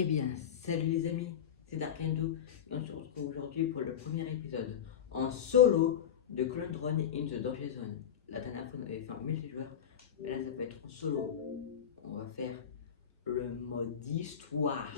Eh bien, salut les amis, c'est Darkendo et on se retrouve aujourd'hui pour le premier épisode en solo de Clone Drone in the Danger Zone. La dernière fois on avait fait un multijoueur, mais là ça peut être en solo. On va faire le mode histoire.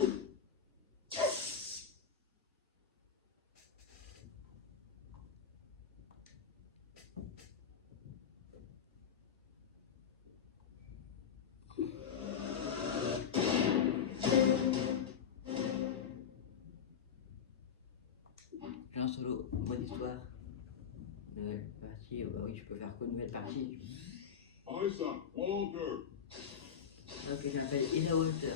J'ai un solo, mode histoire. Nouvelle partie, bah oui, je peux faire quoi de nouvelle partie. Issa, Walter. Ok, je m'appelle Ida Walter.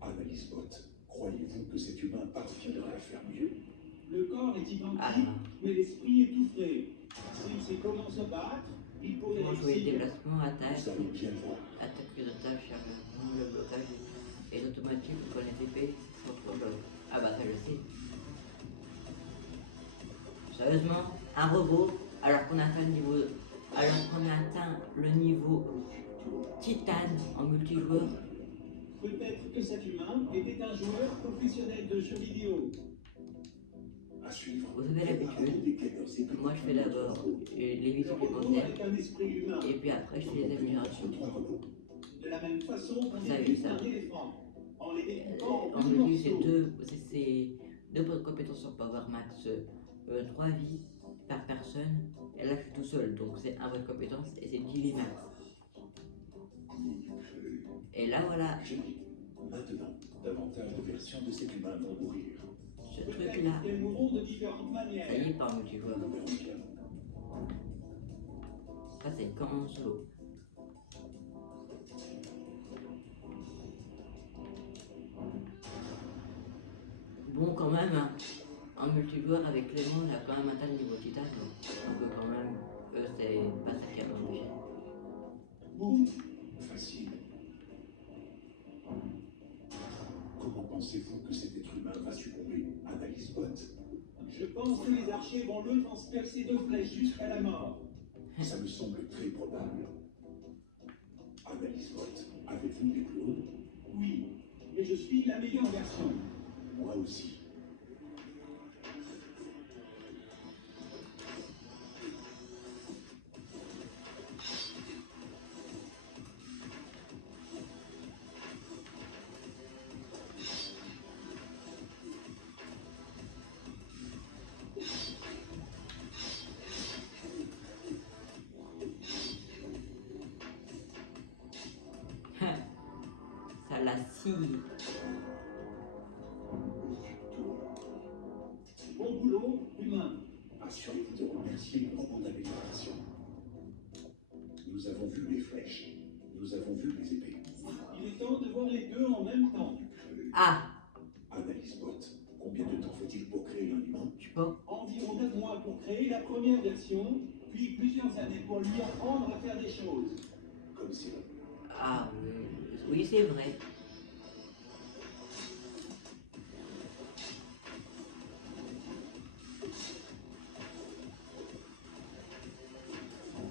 Analyse Bot, croyez-vous que cet humain parviendra à faire mieux? Le corps est identique, Ah, mais l'esprit est tout frais. S'il sait comment se battre, il pourrait comment jouer réussir. déplacement, attaque, Vous allez bien voir. attaque pilotage, chargement, le blocage et l'automatique contre les épées, contre le... Ah bah ça je sais. Sérieusement, un robot, alors qu'on a atteint le niveau titane en multijoueur. Peut-être que cet humain était un joueur professionnel de jeux vidéo. À suivre. Vous avez l'habitude. Moi je fais d'abord les vies Le robot supplémentaires avec un esprit humain. et puis après je fais les améliorations. De la même façon qu'on Ça, débute ça. un éléphant. En les découpant en En petits menu, c'est morceaux. deux points de compétences sur Power Max, 3 vies par personne. Et là je suis tout seul, donc c'est un point de compétence et c'est 10 vies max. Et là voilà, Maintenant, davantage de versions de cet humain vont mourir. ce Peut-être truc-là, qu'elles mourront de différentes ça manières. y est, pas en multijoueur. Nous verrons bien. Ça c'est quand en solo. Bon quand même, hein, en multijoueur avec Clément, il a quand même atteint le niveau titane. Donc quand même, c'est pas ça qui a empêché. Boum. Facile. Comment pensez-vous que cet être humain va succomber? Analyse Bot. Je pense que les archers vont le transpercer de flèches jusqu'à la mort. Ça me semble très probable. Analyse Bot. Avez-vous des clones? Oui, mais je suis la meilleure version. Moi aussi. Ça la scie. Bon boulot, humain. Assurez-vous de remercier le robot d'amélioration. Nous avons vu les flèches. Nous avons vu les épées. Il est temps de voir les deux en même temps. Ah, Analyse Bot. Combien de temps faut-il pour créer un humain? je sais pas. Environ 9 mois pour créer la première version, puis plusieurs années pour lui apprendre à faire des choses. Comme c'est long. Ah oui c'est vrai.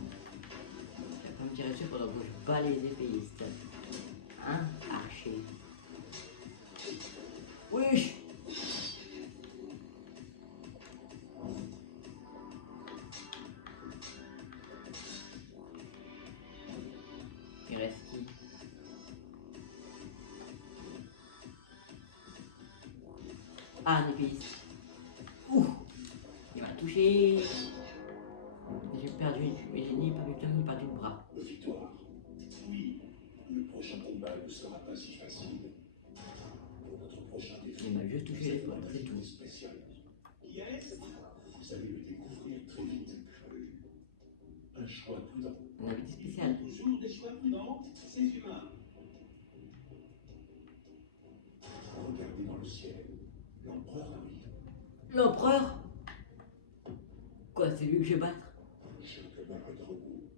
Tu vas pas me tirer dessus pendant que je bats les épéistes. Hein, archer. Oui. Il reste qui? Ah, un épéiste. Ouh, il m'a touché. J'ai perdu, mais j'ai ni perdu de jambe ni perdu de bras. Victoire. Oui, le prochain combat ne sera pas si facile. Pour notre prochain défi, Il m'a juste touché nous avons l'épaule, un c'est invité tout. spécial. Qui est-ce? Vous allez le découvrir très vite. Un choix prudent. Un invité spécial. Toujours des choix prudents, ces humains. Regardez dans le ciel. L'empereur brille. L'empereur? Quoi, c'est lui que je vais battre? Chers camarades robots,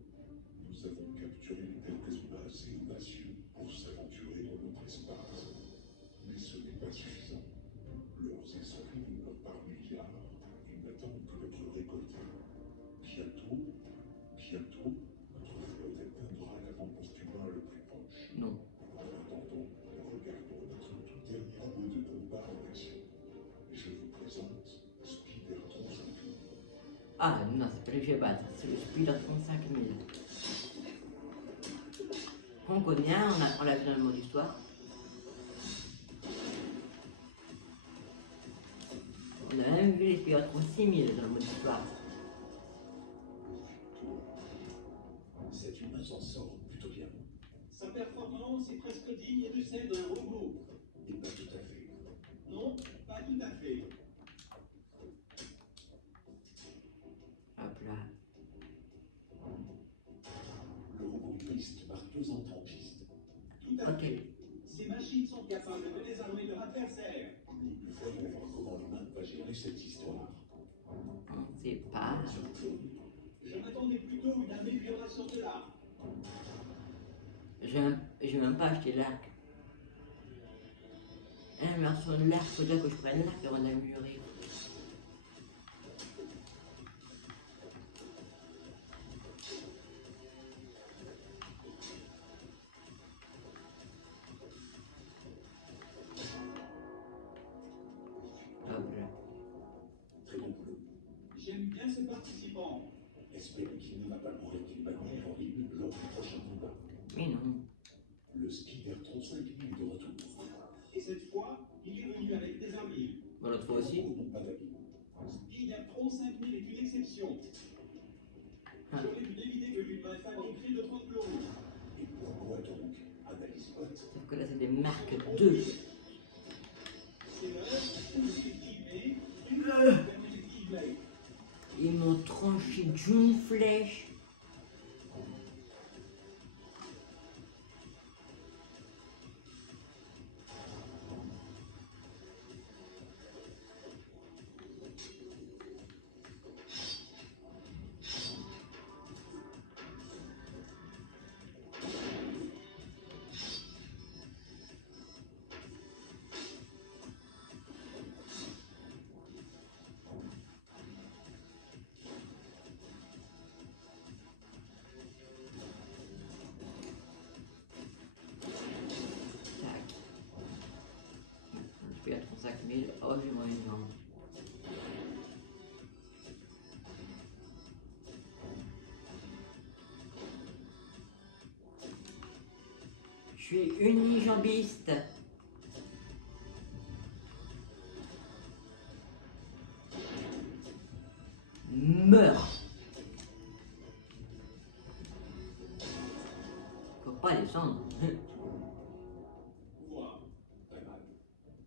nous avons capturé quelques humains assez audacieux pour s'aventurer dans notre espace. Mais ce n'est pas suffisant. Leurs esprits meurent par milliards. Ils n'attendent que d'être récoltés. Bientôt, notre flotte atteindra l'avant-poste humain le plus proche. Non. En attendant, regardez je vais battre. C'est le Spider 35 000. On connaît, on apprend la vie dans le mode histoire. On a même vu les Spider 36 000 dans le mode histoire. Cet humain s'en sort plutôt bien. Sa performance est presque digne de celle d'un robot. Et pas tout à fait. Non, pas tout à fait. Hop là. Le robot piste marque 2 entrées en piste. Tout à Ok. fait. Ces machines sont capables de désarmer leur adversaire. Voyons voir comment l'humain va gérer cette histoire. On ne sait pas. Surtout, Je m'attendais plutôt à une amélioration de l'arme. Je vais même pas acheter l'arc. L'immersion de l'arc, faut dire que je prenne l'arc avant d'améliorer. Hop là. très bon boulot. J'aime bien ce participant. Espérons qu'il ne va pas mourir d'une manière horrible lors du prochain combat. Mais non. Le Spider 35 000 est de retour. Et cette fois, il est venu avec des amis. Bon, l'autre fois aussi. Les robots n'ont pas d'amis. Speed 35 000 est une exception. Ah. J'aurais dû éviter que l'humain fabriquerait de complots. Et pourquoi donc Analyse Bot Sauf que là, c'est des marques 2. C'est l'heure où les guillemets, comme les guillemets. Ils m'ont tranché d'une flèche. Tac. Je suis à 35 000. Oh, j'ai moins une vente. Je suis unijambiste. Meurs. Faut pas descendre. Voir. Pas mal.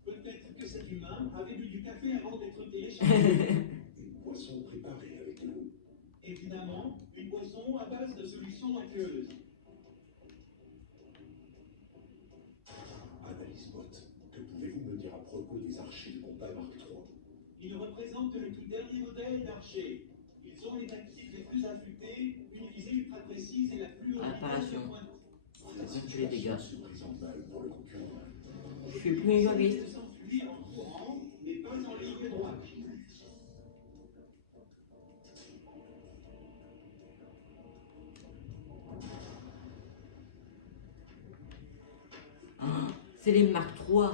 Peut-être que cet humain avait bu du café avant d'être téléchargé. Une boisson préparée avec de l'eau. Évidemment, une boisson à base de solutions aqueuses. Analyse Bot, que pouvez-vous me dire à propos des archers de combat Mark III? Ils représentent le tout dernier modèle d'archer. Ils ont les tactiques les plus affûtées, une visée ultra précise et la plus haute Réparation. vitesse de pointe. La Tu les dégâts. situation se présente mal pour le concurrent. Je suis plus unijambiste. De s'enfuir en courant, mais pas en ligne droite. Ah, c'est les Mark 3.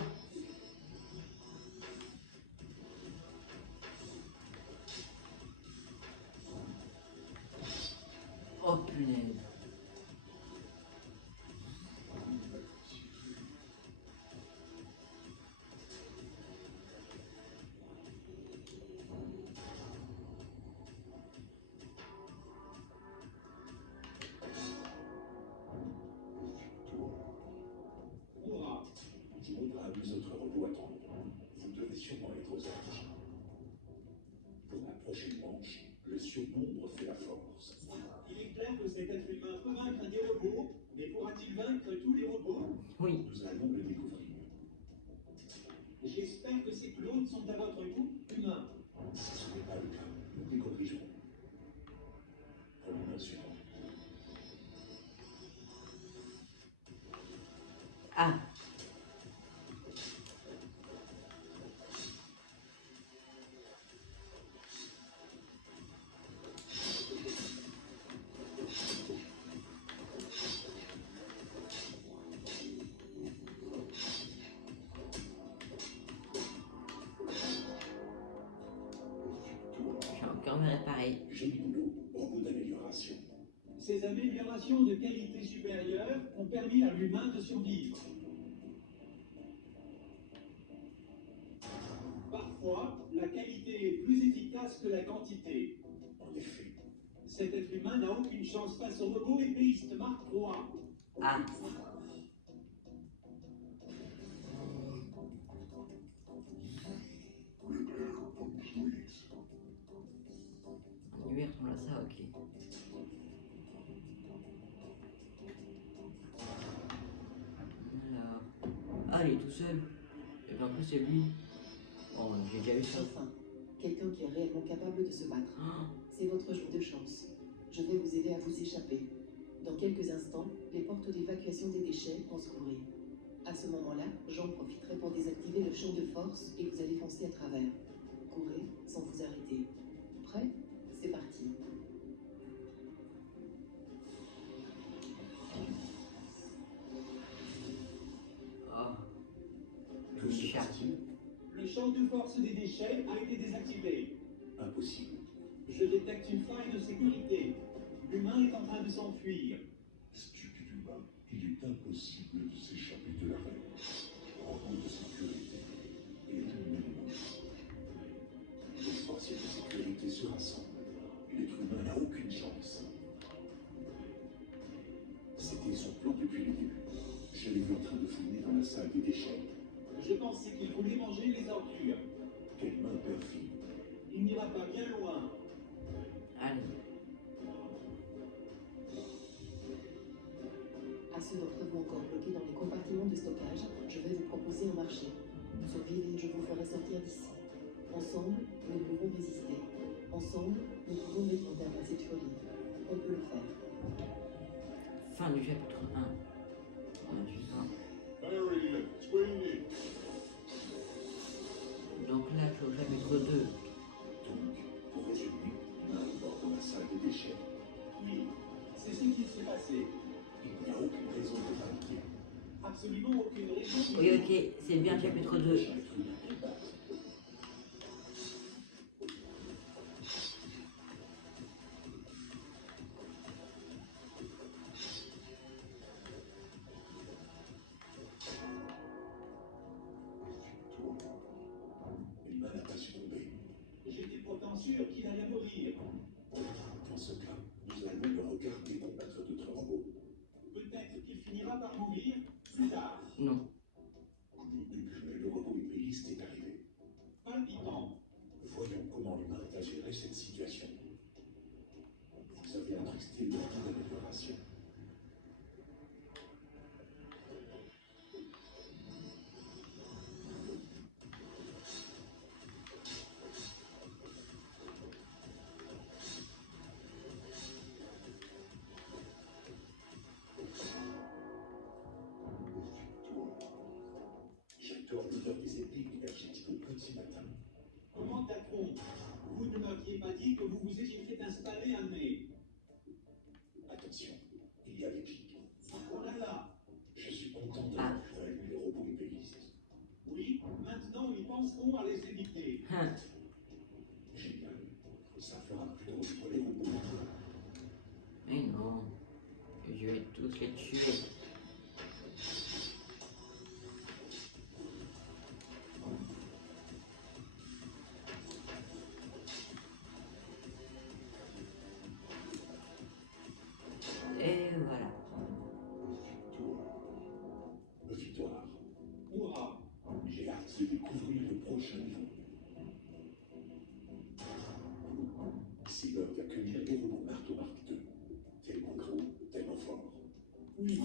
Oh punaise. Hurrah. Dis-moi à deux autres robots attendre. Vous devez sûrement être aux armes. Pour la prochaine manche, le surnombre fait la force. Il est clair que cet être humain peut vaincre des robots, mais pourra-t-il vaincre tous les robots? Oui. Nous allons le découvrir. J'espère que ces clones sont à votre goût humain. Si ce n'est pas le cas, nous découvrirons. Prenons un suivant. Ah. J'ai encore me réparer. Joli boulot, Ces améliorations de qualité supérieure ont permis à l'humain de survivre. Parfois, la qualité est plus efficace que la quantité. En effet, Cet être humain n'a aucune chance face au robot épéiste Mark III. Ah, lui ressemble à ça, ok. Alors. Ah, il est tout seul. Et puis en plus, c'est lui. Bon, j'ai déjà vu ça. Enfin, quelqu'un qui est réellement capable de se battre. Oh, C'est votre jour de chance. Je vais vous aider à vous échapper. Dans quelques instants, les portes d'évacuation des déchets vont s'ouvrir. À ce moment-là, j'en profiterai pour désactiver le champ de force et vous allez foncer à travers. Courez sans vous arrêter. Prêt? C'est parti. oh. que se passe-t-il? Le champ de force des déchets a été désactivé. Impossible. Je détecte une faille de sécurité. L'humain est en train de s'enfuir. Stupide humain, il est impossible de s'échapper de la règle. Robot de sécurité. Éliminez-le. Les forces de sécurité se rassemblent. L'être humain n'a aucune chance. C'était son plan depuis le début. Je l'ai vu en train de fouiner dans la salle des déchets. Je pensais qu'il voulait manger les ordures. Quelle main perfide. Il n'ira pas bien loin. Allez. À ceux d'entre vous encore bloqués dans les compartiments de stockage, je vais vous proposer un marché. Survivez et je vous ferai sortir d'ici. Ensemble, nous pouvons résister. Ensemble, nous pouvons mettre un terme à cette folie. On peut le faire. Fin du chapitre 1. On a vu ça. Harry, soignez. Donc là, je suis au chapitre 2. Donc, pour résumer, l'humain est mort dans la salle des déchets. Oui, c'est ce qui s'est passé. Il n'y a aucune raison de paniquer. Absolument aucune raison. Oui, ok, c'est bien le chapitre 2. Chaque être humain qui bat. L'humain n'a pas succombé. J'étais pourtant sûr qu'il allait mourir. Dans ce cas, nous allons le regarder combattre d'autres robots. Peut-être qu'il finira par mourir plus tard. Non. Le robot épéiste est arrivé. Palpitant. Voyons comment l'humain va gérer cette situation. Vous avez attristé le temps d'amélioration. J'adore l'odeur des épées énergétiques au petit matin. Comment Tacron? Vous ne m'aviez pas dit que vous vous étiez fait installer un nez. Attention, il y a les pics. Oh là là. Je suis content d'avoir vaincu les robots épéistes. Oui, maintenant ils penseront à les éviter. Hein. Génial. Ça fera plus de route pour les robots. Mais non. Je vais tous les tuer. Et voilà. Victoire. Hurrah. J'ai hâte de découvrir le prochain niveau. C'est l'heure d'accueillir les robots Marteau Mark II. Tellement gros, tellement fort. Oui,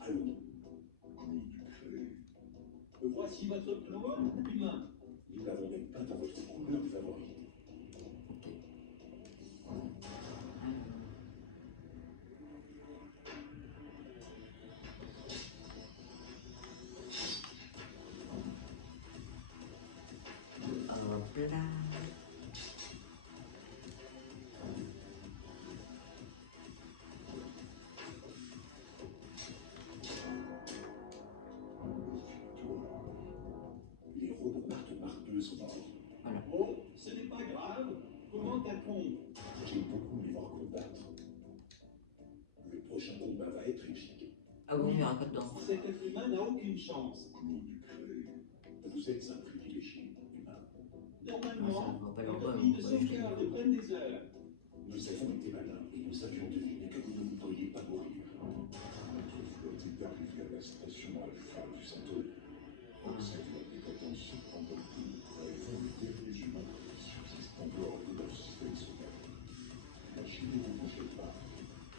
Allons. voici votre clone humain. Nous n'avons même pas dans votre couleur favorite. Hop là. Les robots Marteau Mark II sont ici. Oh, ce n'est pas grave. Comment Tacron? J'aime beaucoup les voir combattre. prochain combat va être épique. Ah oui, j'ai un code dedans. Cet être humain n'a aucune chance. Claude Ducret, vous êtes un privilégié humain. Normalement, Ah, ça, on va pas une l'envoyer, vie de on va juste- sauvegarde prennent des heures. Nous avons été malins et nous avions deviné que vous ne voudriez pas mourir. Notre flotte est arrivée à la station Alpha du Saint-Omer. Observons les potentiels pendant que nous travaillons les derniers humains qui subsistent en dehors de leur système solaire. Imaginez vos projets pas.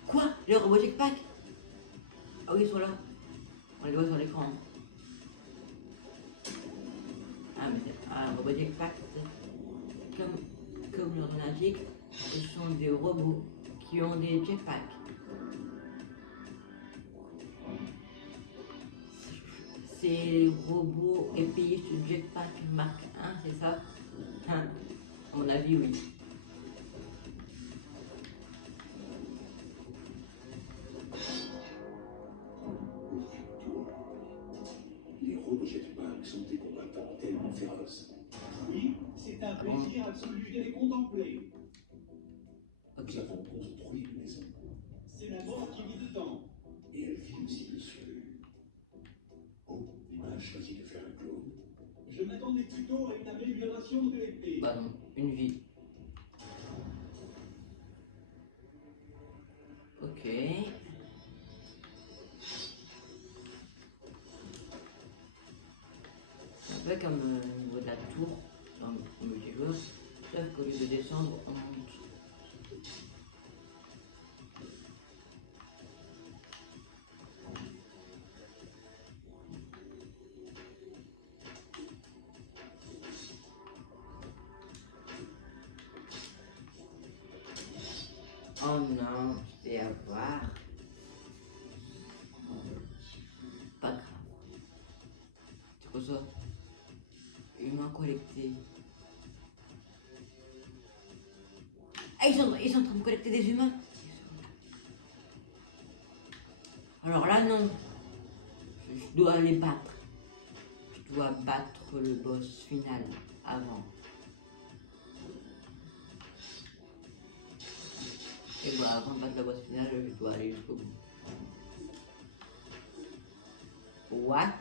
Quoi? Les robots jetpack? Ah oui, ils sont là. On les voit sur l'écran. Ah, mais c'est un robot jetpack, c'est comme leur nom l'indique, ce sont des robots qui ont des jetpacks. Ces robots épéistes jetpack Mark 1, c'est ça? Hein, à mon avis, oui. Les robots jetpacks sont des combattants tellement féroces. Oui, c'est un plaisir absolu de les contempler. Ok. Nous avons construit une maison C'est la mort qui vit dedans. et elle vit aussi dessus. Oh, l'image choisit de faire un clone. Je m'attendais plutôt à une amélioration de l'épée. Bah non, une vie. Ok. C'est un peu comme au niveau de la tour dans le multijoueur, sauf qu'au lieu de descendre, on monte. Oh non, je vais avoir. Pas grave. C'est quoi ça? Humain collecté. Ah, ils sont en train de collecter des humains. Alors là, non. Je dois les battre. Je dois battre le boss final avant. Et bah, avant de battre le boss final, je dois aller jusqu'au bout. What?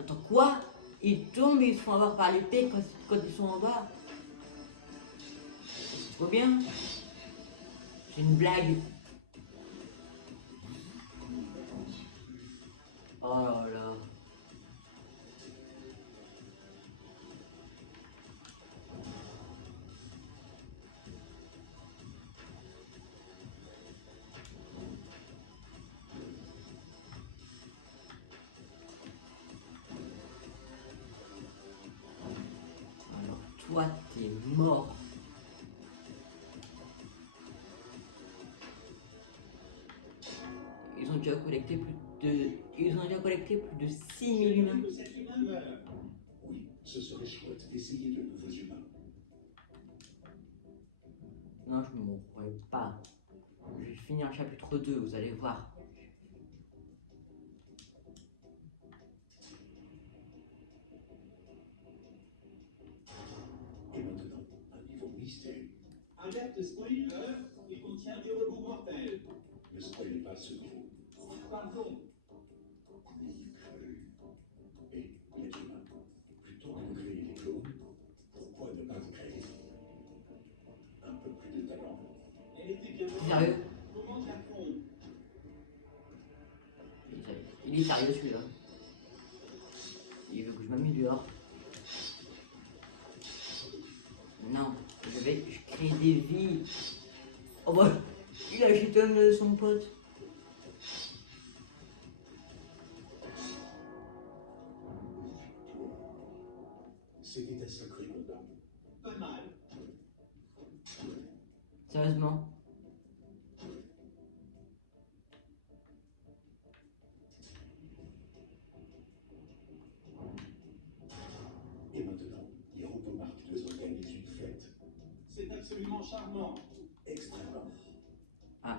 Attends, quoi? Ils tombent et ils se font avoir par l'épée quand ils sont en bas. C'est trop bien. C'est une blague. Oh là là. Alors, toi, t'es mort. Ils ont déjà collecté plus de 6000 humains. Que cet humain meurt. Oui, ce serait chouette d'essayer de nouveaux humains. Non, je ne mourrai pas. Je vais finir le chapitre 2, vous allez voir. Et maintenant, un niveau mystérieux. Alerte spoiler, il contient des robots mortels. Ne spoilez pas ce niveau. Pardon, Et l'être humain, plutôt que de créer des clones, pourquoi ne pas en créer un peu plus de talent? elle était bien morte. Sérieux? Comment Japon? Il est sérieux celui-là. Il veut que je m'améliore. Non, je crée des vies. Oh bah, il a jeté son pote. C'était un sacré combat. Pas mal. Sérieusement. Et maintenant, les robots Mark II organisent une fête. C'est absolument charmant. Extrêmement. Ah,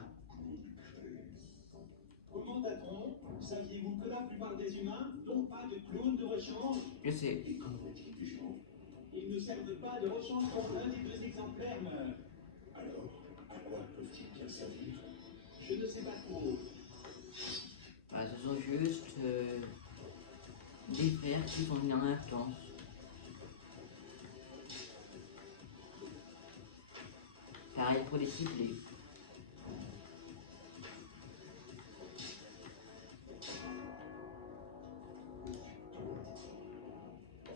Comment Tatron? Saviez-vous que la plupart des humains n'ont pas de clones de rechange? je sais. Et qu'en est-il des gens? Ils ne servent pas de rechange quand l'un des deux exemplaires meurt. des frères qui sont nés en instance. Pareil pour les ciblés.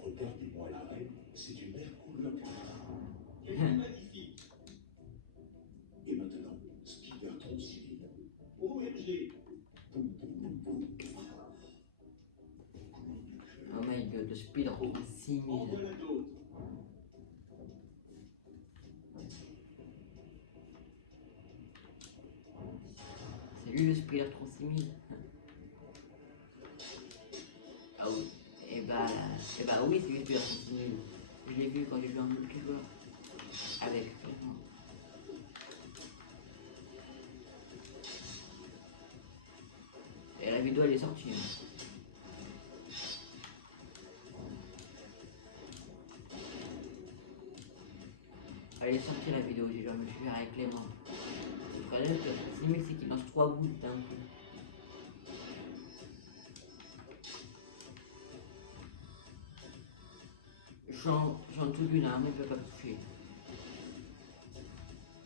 Regardez-moi la reine, c'est une mère couleur. Elle est magnifique. Et maintenant, Spider-Tron civil. OMG. Boum, boum, boum, boum. Oh my god, le speedrun 6000. En voilà d'autres. C'est lui le speedrun 6000. Ah oui. Et bah oui, c'est lui le speedrun 6000. Je l'ai vu quand j'ai joué en multijoueur. Avec Clément. Et la vidéo elle est sortie. Elle est sortie la vidéo, j'ai joué en multijoueur avec Clément. Le problème que 6000 c'est qu'il lance 3 bouts d'un coup. J'en tout d'une arme, il peut pas me toucher.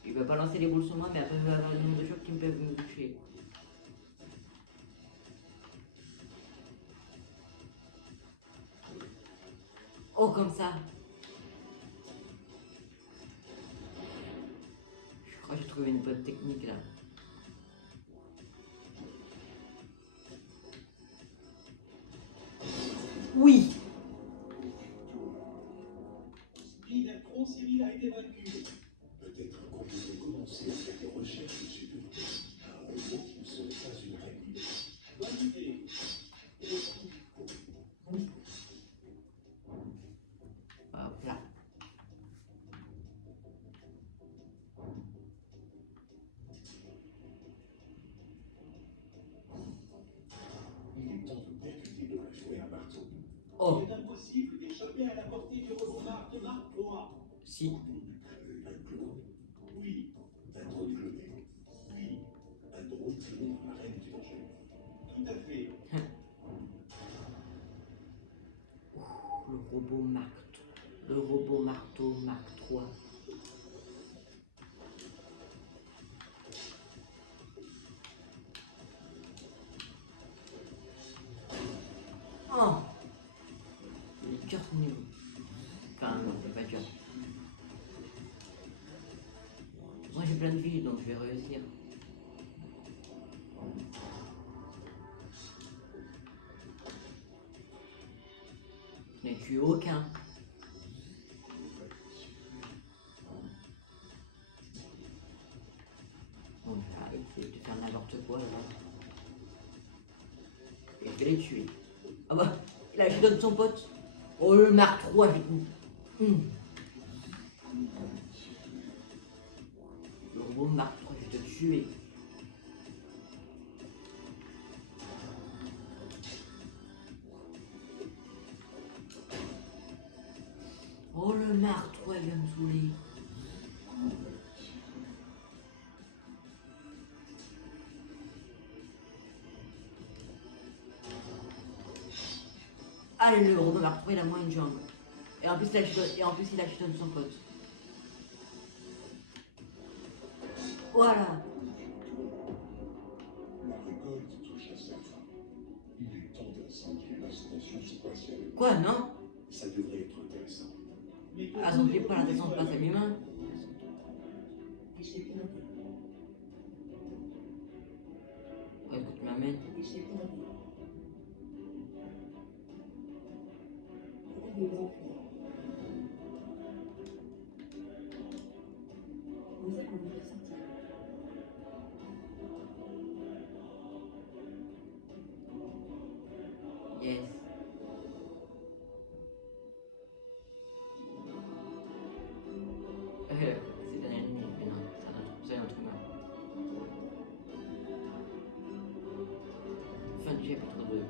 Il peut pas lancer les boules sur moi, mais après il va avoir le nombre de choses qui me peuvent me toucher. Oh, comme ça. Je crois que j'ai trouvé une bonne technique là. Oui. Spider-Tron civil a été vaincu. Peut-être qu'on devrait commencer à faire des recherches sur un robot qui ne serait pas une reine. Bonne idée. Hop là. Il est temps de percuter de la jouer à marteau. Oh, Il est impossible d'échapper à la portée du robot Mark III. si. Un clone, Oui, un drone cloné, oui, un drone cloné dans la reine du danger. tout à fait. Le robot Mark. Le robot marteau Mark III. Oh. Il est dur ce niveau. Enfin non, c'est pas dur. Moi j'ai plein de vie donc je vais réussir. Je n'ai tué aucun. Bon, je vais essayer de faire n'importe quoi là. Et je vais les tuer. Ah bah, il a jeté de son pote. Oh le Mark III, j'ai tout. Le robot Mark III, je vais te tuer. Oh le Mark III, il vient me saouler. Allez, le robot Mark III, il a moins une jambe. Et en plus, il a jeté de son pote. Voilà. La récolte touche à sa fin. Il est temps d'incendier la station spatiale. Quoi, non? Ça devrait être intéressant. Mais Ah, son pied pas la descente passe à l'humain. Déchets blindés. Où est-ce que tu m'amènes? Déchets blindés. Vous pouvez enfuir. Nous allons vous faire sortir. Yes. C'est un ennemi, mais non, c'est un autre humain. Fin du chapitre 2.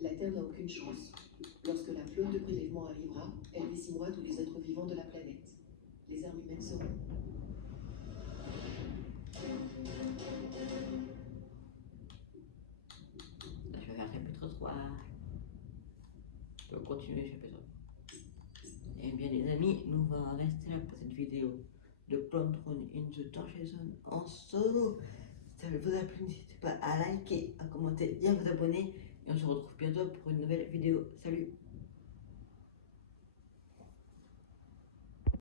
La Terre n'a aucune chance. Lorsque la flotte de prélèvement arrivera, elle décimera tous les êtres vivants de la planète. Les armes humaines seront. continuer les chapitres. Et bien les amis, nous va rester là pour cette vidéo de Clone Drone in the Danger Zone en solo. Si ça vous a plu, n'hésitez pas à liker, à commenter et à vous abonner. Et on se retrouve bientôt pour une nouvelle vidéo. Salut!